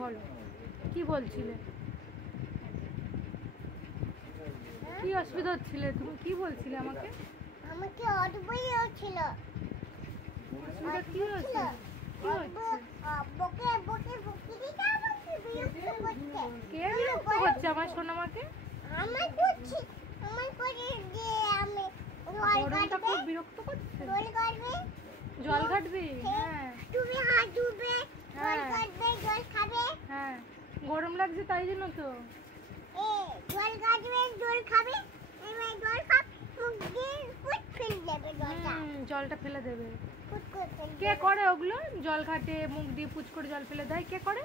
বলো কি বলছিলে, কি অসুবিধা হচ্ছিল, তুমি কি বলছিলে আমাকে? আমাকে অদ্ভুত হচ্ছিল। অসুবিধা কি হচ্ছে? কি হচ্ছে? বকে বকে বকে দিতে আমাকে বিরক্ত করছে। কে বিরক্ত করছে আমার সোনামাকে? আমার করছি, আমার করে যে আমি গরমটা খুব বিরক্ত করছে। জল কাটবে, জল ঘাটবি? হ্যাঁ। তুমি হাত ধুবে, জল কাটবে, জল খাবে। হ্যাঁ, গরম লাগছে তাই জন্য তো। জল কাটবে, জল খাবে, এবার জল খাব, মুখ দিয়ে ফুট ফেলে দেবে জলটা। জলটা ফেলে দেবে। ফুট করে ফেলে কে করে ওগুলো? জল ঘাটে মুখ দিয়ে পুচ করে জল ফেলে দেয়, কে করে?